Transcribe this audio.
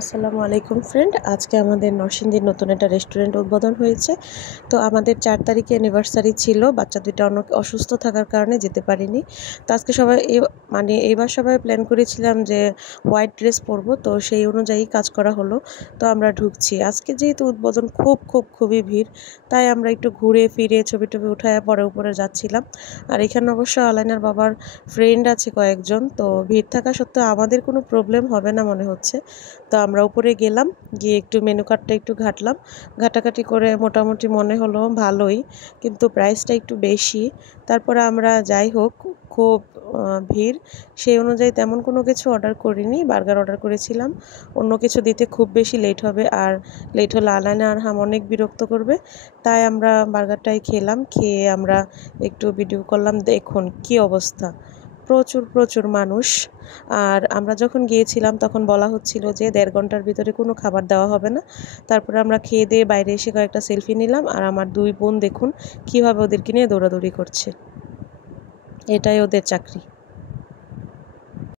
আসসালামু আলাইকুম ফ্রেন্ড। আজকে আমাদের নরসিংদীর নতুন একটা রেস্টুরেন্ট উদ্বোধন হয়েছে। তো আমাদের 4 তারিখে অ্যানিভার্সারি ছিল, বাচ্চা দুইটা অনেক অসুস্থ থাকার কারণে যেতে পারিনি। তো আজকে সবাই এইবার সবাই প্ল্যান করেছিলাম যে হোয়াইট ড্রেস পরবো, তো সেই অনুযায়ী কাজ করা হলো। তো আমরা ঢুকছি। আজকে যেহেতু উদ্বোধন খুবই ভিড়, তাই আমরা একটু ঘুরে ফিরে ছবি টবি উঠায় পরে উপরে যাচ্ছিলাম। আর এখানে অবশ্য আলাইনার বাবার ফ্রেন্ড আছে কয়েকজন, তো ভিড় থাকা সত্ত্বেও আমাদের কোনো প্রবলেম হবে না মনে হচ্ছে। তো আমরা উপরে গেলাম, গিয়ে একটু মেনু কার্ডটা একটু ঘাটাঘাটি করে মোটামুটি মনে হলো ভালোই, কিন্তু প্রাইসটা একটু বেশি। তারপরে আমরা যাই হোক, খুব ভিড়, সেই অনুযায়ী তেমন কোনো কিছু অর্ডার করিনি। বার্গার অর্ডার করেছিলাম, অন্য কিছু দিতে খুব বেশি লেট হবে, আর লেট হলে আলাইনা আর হাম অনেক বিরক্ত করবে। তাই আমরা বার্গারটাই খেলাম, খেয়ে আমরা একটু ভিডিও করলাম। দেখুন কি অবস্থা, প্রচুর মানুষ। আর আমরা যখন গিয়েছিলাম তখন বলা হচ্ছিল যে 1.5 ঘন্টার ভিতরে কোনো খাবার দেওয়া হবে না। তারপরে আমরা খেয়ে দিয়ে বাইরে এসে কয়েকটা সেলফি নিলাম, আর আমার 2 বোন দেখুন কীভাবে ওদেরকে নিয়ে দৌড়াদৌড়ি করছে। এটাই ওদের চাকরি।